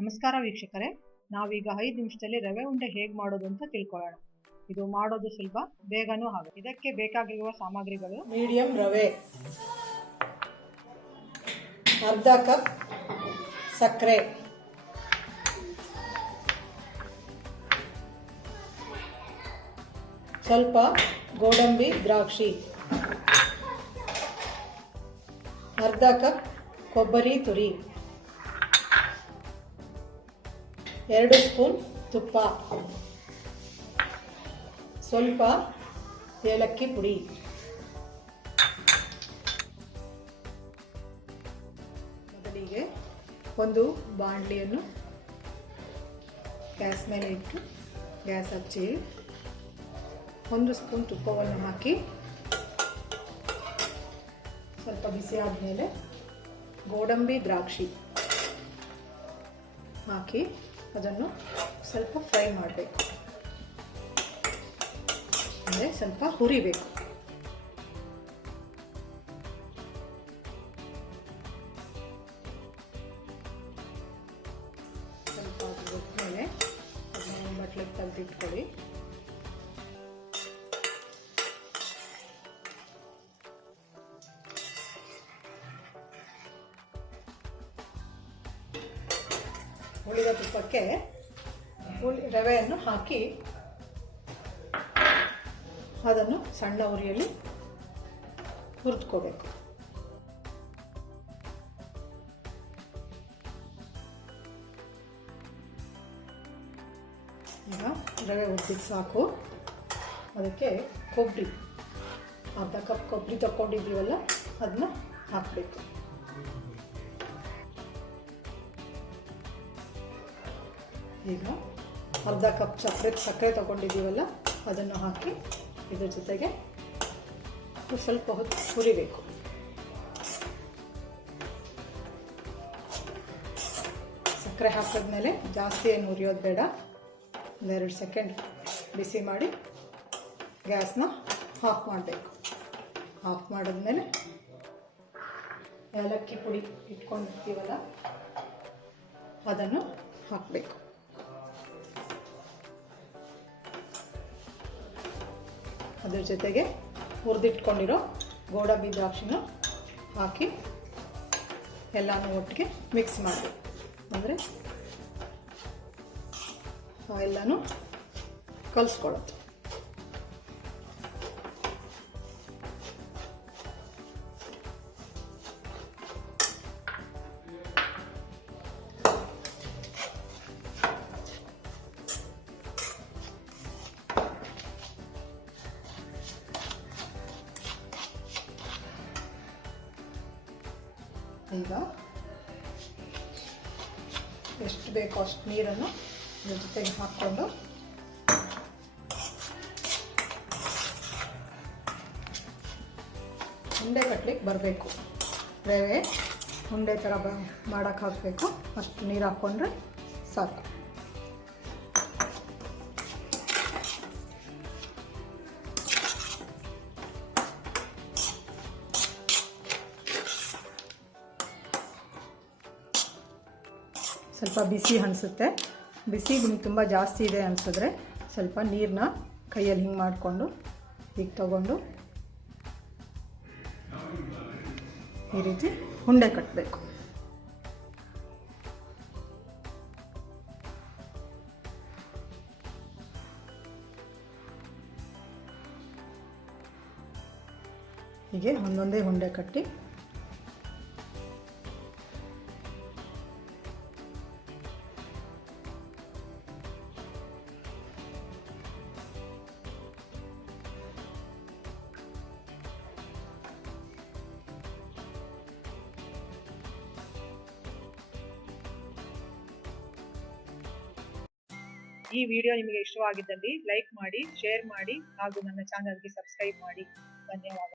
ನಮಸ್ಕಾರ ವೀಕ್ಷಕರೇ. ನಾವೀಗ ಐದು ನಿಮಿಷದಲ್ಲಿ ರವೆ ಉಂಡೆ ಹೇಗೆ ಮಾಡೋದು ಅಂತ ತಿಳ್ಕೊಳ್ಳೋಣ. ಇದು ಮಾಡೋದು ಸುಲಭ, ಬೇಗನೂ ಆಗುತ್ತೆ ಇದಕ್ಕೆ ಬೇಕಾಗಿರುವ ಸಾಮಗ್ರಿಗಳು ಮೀಡಿಯಂ ರವೆ, ಅರ್ಧ ಕಪ್ ಸಕ್ಕರೆ, ಸ್ವಲ್ಪ ಗೋಡಂಬಿ ದ್ರಾಕ್ಷಿ, ಅರ್ಧ ಕಪ್ ಕೊಬ್ಬರಿ ತುರಿ. ಎರಡು ಸ್ಪೂನ್ ತುಪ್ಪ. ಸ್ವಲ್ಪ ಏಲಕ್ಕಿ ಪುಡಿ. ಮೊದಲಿಗೆ ಒಂದು ಬಾಂಡ್ಲಿಯನ್ನು ಗ್ಯಾಸ್ ಮೇಲೆ ಇಟ್ಟು ಗ್ಯಾಸ್ ಹಚ್ಚಿ ಒಂದು ಸ್ಪೂನ್ ತುಪ್ಪವನ್ನು ಹಾಕಿ ಸ್ವಲ್ಪ ಬಿಸಿ ಆದಮೇಲೆ ಗೋಡಂಬಿ ದ್ರಾಕ್ಷಿ ಹಾಕಿ ಅದನ್ನು ಸ್ವಲ್ಪ ಫ್ರೈ ಮಾಡಬೇಕು. ಅಂದರೆ ಸ್ವಲ್ಪ ಹುರಿಬೇಕು. ಸ್ವಲ್ಪ ಮೇಲೆ ಅದನ್ನ ಬಟ್ಲಿಗೆ ತೆಗೆದಿಟ್ಕೊಳ್ಳಿ ಉಳಿದ ತುಪ್ಪಕ್ಕೆ ಉಳಿ ರವೆಯನ್ನು ಹಾಕಿ ಅದನ್ನು ಸಣ್ಣ ಉರಿಯಲ್ಲಿ ಹುರಿದ್ಕೋಬೇಕು. ಈಗ ರವೆ ಹುರಿದಿದ್ದು ಸಾಕು. ಅದಕ್ಕೆ ಕೊಬ್ಬರಿ, ಅರ್ಧ ಕಪ್ ಕೊಬ್ಬರಿ ತಗೊಂಡಿದ್ದೀವಲ್ಲ ಅದನ್ನ ಹಾಕಬೇಕು. ಈಗ ಅರ್ಧ ಕಪ್ ಸಕ್ಕರೆ ಸಕ್ಕರೆ ತಗೊಂಡಿದ್ದೀವಲ್ಲ, ಅದನ್ನು ಹಾಕಿ ಇದ್ರ ಜೊತೆಗೆ ಸ್ವಲ್ಪ ಹೊತ್ತು ಹುರಿಬೇಕು. ಸಕ್ಕರೆ ಹಾಕಿದ್ಮೇಲೆ ಜಾಸ್ತಿ ಏನು ಹುರಿಯೋದು ಬೇಡ. ಒಂದೆರಡು ಸೆಕೆಂಡ್ ಬಿಸಿ ಮಾಡಿ ಗ್ಯಾಸ್ನ ಆಫ್ ಮಾಡಬೇಕು. ಆಫ್ ಮಾಡಿದ್ಮೇಲೆ ಏಲಕ್ಕಿ ಪುಡಿ ಇಟ್ಕೊಂಡಿರ್ತೀವಲ್ಲ, ಅದನ್ನು ಹಾಕಬೇಕು. ಅದ್ರ ಜೊತೆಗೆ ಹುರಿದಿಟ್ಕೊಂಡಿರೋ ಗೋಡಂಬಿ ದ್ರಾಕ್ಷಿನ ಹಾಕಿ ಎಲ್ಲನೂ ಒಟ್ಟಿಗೆ ಮಿಕ್ಸ್ ಮಾಡಿ. ಅಂದರೆ ಎಲ್ಲನೂ ಕಲಿಸ್ಕೊಳ್ಳೋದು. ಈಗ ಎಷ್ಟು ಬೇಕೋ ಅಷ್ಟು ನೀರನ್ನು ಇದ್ರ ಜೊತೆಗೆ ಹಾಕ್ಕೊಂಡು ಉಂಡೆ ಕಟ್ಲಿಕ್ಕೆ ಬರಬೇಕು. ರವೆ ಉಂಡೆ ಥರ ಬ ಮಾಡೋಕ್ಕೆ ಹಾಕಬೇಕು. ಅಷ್ಟು ನೀರು ಹಾಕ್ಕೊಂಡ್ರೆ ಸಾಕು. ಸ್ವಲ್ಪ ಬಿಸಿ ಅನಿಸುತ್ತೆ. ಬಿಸಿ ನಿಮ್ಗೆ ತುಂಬ ಜಾಸ್ತಿ ಇದೆ ಅನಿಸಿದ್ರೆ ಸ್ವಲ್ಪ ನೀರನ್ನ ಕೈಯಲ್ಲಿ ಹಿಂಗೆ ಮಾಡಿಕೊಂಡು ಹೀಗೆ ತಗೊಂಡು ಈ ರೀತಿ ಉಂಡೆ ಕಟ್ಟಬೇಕು ಹೀಗೆ ಒಂದೊಂದೇ ಉಂಡೆ ಕಟ್ಟಿ ಈ ವಿಡಿಯೋ ನಿಮಗೆ ಇಷ್ಟವಾಗಿದ್ದಲ್ಲಿ ಲೈಕ್ ಮಾಡಿ ಶೇರ್ ಮಾಡಿ ಹಾಗೂ ನನ್ನ ಚಾನಲ್ಗೆ ಸಬ್ಸ್ಕ್ರೈಬ್ ಮಾಡಿ. ಧನ್ಯವಾದ